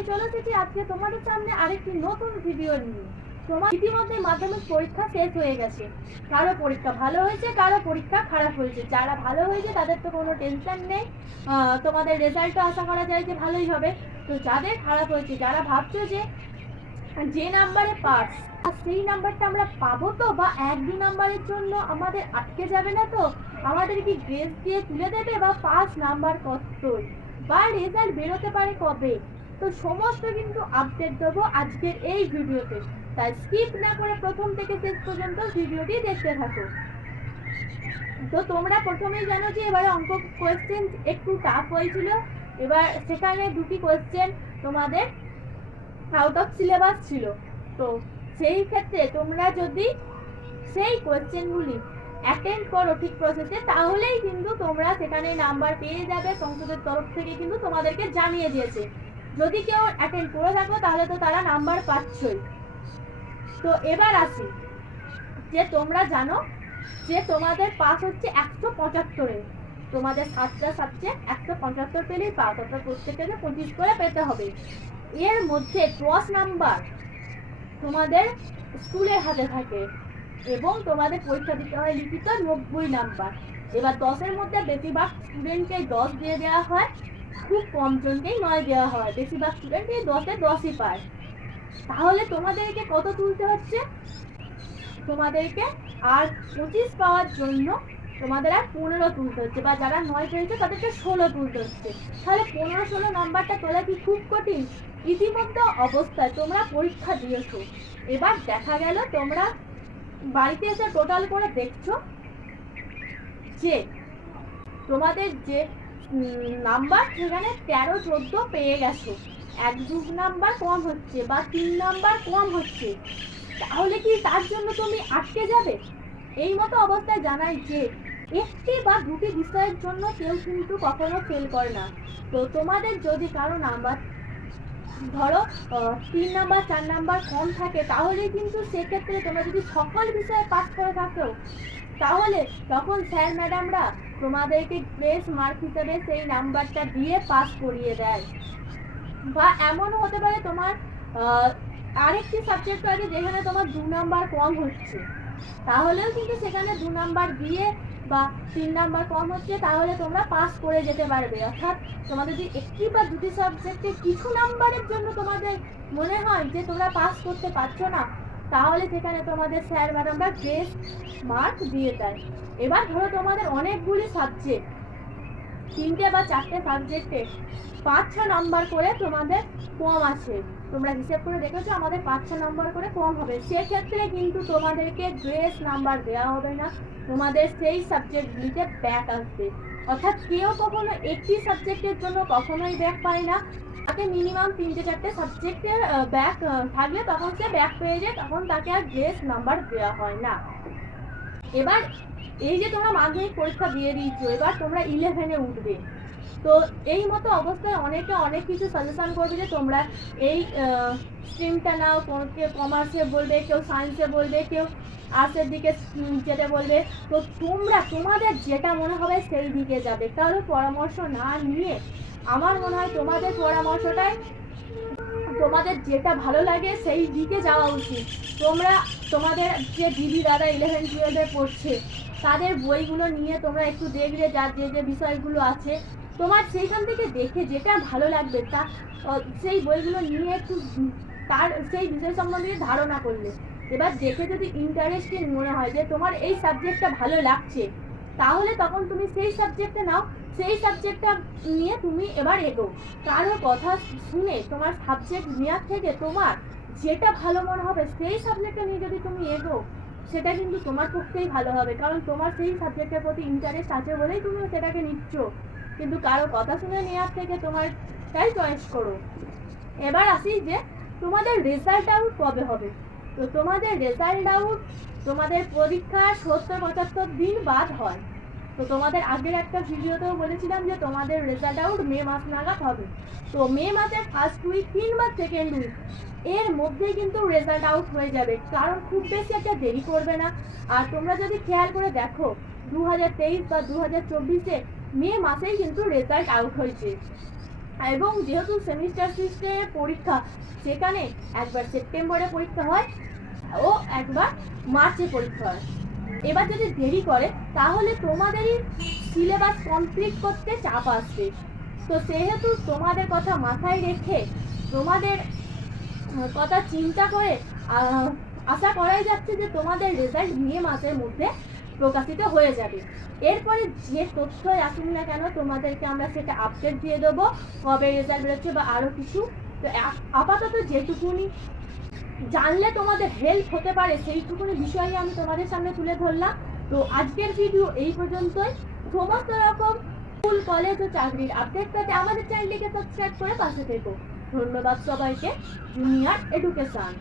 নিয়ে চলে এসেছি আজকে তোমাদের সামনে আরেকটি নতুন ভিডিও নিয়ে। তোমার ইতিমধ্যে মাধ্যমিক পরীক্ষা শেষ হয়ে গেছে। কারও পরীক্ষা ভালো হয়েছে, কারও পরীক্ষা খারাপ হয়েছে। যারা ভালো হয়েছে, তাদের তো কোনো টেনশন নেই। তোমাদের রেজাল্টও আশা করা যায় যে ভালোই হবে। তো যাদের খারাপ হয়েছে, যারা ভাবছ যে যে নাম্বারে পাস সেই নাম্বারটা আমরা পাবো তো বা এক দু নাম্বারের জন্য আমাদের আটকে যাবে না তো? আমাদের কি গ্রেস দিয়ে তুলে দেবে বা পাস নাম্বার কতই বা রেজাল্ট বেরোতে পারে কবে? তো সমস্ত কিন্তু আপডেট দেবো আজকের এই ভিডিওতে। তাই স্কিপ না করে প্রথম থেকে শেষ পর্যন্ত ভিডিওটি দেখতে থাকো। তো তোমরা প্রথমেই জানো যে এবারে অঙ্ক কোয়েশ্চেন একটু টাফ হয়েছিল। এবার সেখানে দুটি কোয়েশ্চেন তোমাদের আউট অফ সিলেবাস ছিল। তো সেই ক্ষেত্রে তোমরা যদি সেই কোয়েশ্চেনগুলি অ্যাটেন্ড করো ঠিক প্রসেসে তাহলেই কিন্তু তোমরা সেখানে নাম্বার পেয়ে যাবে। সংসদের তরফ থেকে কিন্তু তোমাদেরকে জানিয়ে দিয়েছে। যদি কেউ অ্যাটেন্ড করে থাকো, তাহলে তো তারা নাম্বার পাচ্ছই। তো এবার আসি, যে তোমরা জানো যে তোমাদের পাস হচ্ছে একশো পঁচাত্তরে। তোমাদের সাতটা সাবজেক্ট একশো পঁচাত্তর পেলেই পাস, অর্থাৎ প্রত্যেকটাকে পঁচিশ করে পেতে হবে। এর মধ্যে দশ নাম্বার তোমাদের স্কুলের হাতে থাকে এবং তোমাদের পরীক্ষা দিতে হয় লিখিত নব্বই নাম্বার। এবার দশের মধ্যে বেশিরভাগ স্টুডেন্টকে দশ দিয়ে দেওয়া হয়। খুব কম জনকেই নয় দেওয়া হয়। বেশিরভাগ স্টুডেন্ট এই দশে দশই পায়। তাহলে তোমাদেরকে কত তুলতে হচ্ছে? তোমাদেরকে আর পঁচিশ পাওয়ার জন্য তোমাদের আর পনেরো তুলতে হচ্ছে বা যারা নয় পেয়েছে তাদেরকে ষোলো তুলতে হচ্ছে। তাহলে পনেরো ষোলো নাম্বারটা তোলা কি খুব কঠিন? ইতিমধ্যে অবস্থায় তোমরা পরীক্ষা দিয়েছ। এবার দেখা গেল তোমরা বাড়িতে এসে টোটাল করে দেখছ যে তোমাদের যে নাম্বার সেখানে তেরো, চোদ্দ পেয়ে গেছো। এক যুগ নাম্বার কম হচ্ছে বা তিন নাম্বার কম হচ্ছে। তাহলে কি তার জন্য তুমি আটকে যাবে? এই মতো অবস্থায় জানাই যে, একটি বা দুটি বিষয়ের জন্য কেউ কিন্তু কখনো ফেল করে না। তো তোমাদের যদি কারও নাম্বার, ধরো তিন নাম্বার, চার নাম্বার কম থাকে, তাহলে কিন্তু সেক্ষেত্রে তোমরা যদি সকল বিষয়ে পাস করে থাকো তাহলে তখন স্যার ম্যাডামরা তোমাদেরকে গ্রেস মার্ক হিসেবে সেই নাম্বারটা দিয়ে পাস করিয়ে দেয়। বা এমনও হতে পারে তোমার আরেকটি সাবজেক্ট আছে যেখানে তোমার দু নাম্বার কম হচ্ছে। তাহলেও কিন্তু সেখানে দু নাম্বার দিয়ে বা তিন নাম্বার কম হচ্ছে, তাহলে তোমরা পাস করে যেতে পারবে। অর্থাৎ তোমাদের যদি একটি বা দুটি সাবজেক্টে কিছু নাম্বারের জন্য তোমাদের মনে হয় যে তোমরা পাস করতে পারছ না তাহলে সেখানে তোমাদের স্যার ম্যাডামরা গ্রেস মার্ক দিয়ে দেয়। এবার ধরো তোমাদের অনেকগুলি সাবজেক্ট তিনটে বা চারটে সাবজেক্টে পাঁচ ছ নাম্বার করে তোমাদের কম আছে তোমরা হিসেব করে দেখেছ, আমাদের পাঁচ ছ নাম্বার করে কম হবে। সেক্ষেত্রে কিন্তু তোমাদেরকে গ্রেস নাম্বার দেওয়া হবে না। তোমাদের সেই সাবজেক্টগুলিতে ব্যাক আসবে। অর্থাৎ কেউ কখনো একটি সাবজেক্টের জন্য কখনোই ব্যাক পায় না। তাকে মিনিমাম তিনটে চারটে সাবজেক্টের ব্যাক থাকলে তখন সে ব্যাক পেয়ে যায়, তখন তাকে আর গ্রেস নাম্বার দেওয়া হয় না। এবার এই যে তোমরা মাধ্যমিক পরীক্ষা দিয়ে দিয়েছ, এবার তোমরা ইলেভেনে উঠবে। তো এই মতো অবস্থায় অনেকে অনেক কিছু সাজেশন করবে যে তোমরা এই স্ট্রিমটা নাও কেউ কমার্সে বলবে, কেউ সায়েন্সে বলবে, কেউ আর্টসের দিকে যেতে বলবে। তো তোমরা, তোমাদের যেটা মনে হবে সেই দিকে যাবে। কারোর পরামর্শ না নিয়ে আমার মনে হয় তোমাদের পরামর্শটাই তোমাদের যেটা ভালো লাগে সেই দিকে যাওয়া উচিত। তোমরা, তোমাদের যে দিদি দাদা ইলেভেন টুয়েলভে পড়ছে, তাদের বইগুলো নিয়ে তোমরা একটু দেখবে যার যে যে বিষয়গুলো আছে। তোমার সেইখান থেকে দেখে যেটা ভালো লাগবে, তা সেই বইগুলো নিয়ে একটু তার, সেই বিষয় সম্বন্ধে ধারণা করলে। এবার দেখে যদি ইন্টারেস্টিং মনে হয় যে তোমার এই সাবজেক্টটা ভালো লাগছে, তাহলে তখন তুমি সেই সাবজেক্টটা নাও, সেই সাবজেক্টটা নিয়ে তুমি এবার এগো। কারও কথা শুনে তোমার সাবজেক্ট নেওয়ার থেকে তোমার যেটা ভালো মনে হবে, সেই সাবজেক্টটা নিয়ে যদি তুমি এগো, সেটা কিন্তু তোমার পক্ষেই ভালো হবে। কারণ তোমার সেই সাবজেক্টের প্রতি ইন্টারেস্ট আছে বলেই তুমি সেটাকে নিচ্ছ। কিন্তু কারও কথা শুনে নেওয়ার থেকে তোমার তাই চয়েস করো। এবার আসি যে তোমাদের রেজাল্ট আউট কবে হবে? তো তোমাদের রেজাল্ট আউট তোমাদের পরীক্ষা সত্তর পঁচাত্তর দিন বাদ হয়। তো তোমাদের আগের একটা ভিডিওতেও বলেছিলাম যে তোমাদের রেজাল্ট আউট মে মাস নাগাদ হবে। তো মে মাসের ফার্স্ট উইক কিংবা সেকেন্ড উইক এর মধ্যেই কিন্তু রেজাল্ট আউট হয়ে যাবে। কারণ খুব বেশি একটা দেরি করবে না। আর তোমরা যদি খেয়াল করে দেখো দু হাজার তেইশ বা দু হাজার চব্বিশে মে মাসেই কিন্তু রেজাল্ট আউট হয়েছে। এবং যেহেতু সেমিস্টার সিস্টেমের পরীক্ষা, সেখানে একবার সেপ্টেম্বরে পরীক্ষা হয় ও একবার মার্চে পরীক্ষা হয়। এবার যদি দেরি করে, তাহলে তোমাদেরই সিলেবাস কমপ্লিট করতে চাপ আসবে। তো সেহেতু তোমাদের কথা মাথায় রেখে তোমাদের কথা চিন্তা করে আশা করাই যাচ্ছে যে তোমাদের রেজাল্ট মে মাসের মধ্যে প্রকাশিত হয়ে যাবে। এরপরে যে তথ্যই আসুন না কেন, তোমাদেরকে আমরা সেটা আপডেট দিয়ে দেবো, কবে রেজাল্ট বেরোচ্ছে বা আরও কিছু। তো আপাতত যেটুকুনি জানলে তোমাদের হেল্প হতে পারে, সেইটুকুনি বিষয়ে আমি তোমাদের সামনে তুলে ধরলাম। তো আজকের ভিডিও এই পর্যন্তই। সমস্ত রকম স্কুল, কলেজ ও চাকরির আপডেট পেতে আমাদের চ্যানেলটিকে সাবস্ক্রাইব করে পাশে থেকো। ধন্যবাদ সবাইকে। Junior education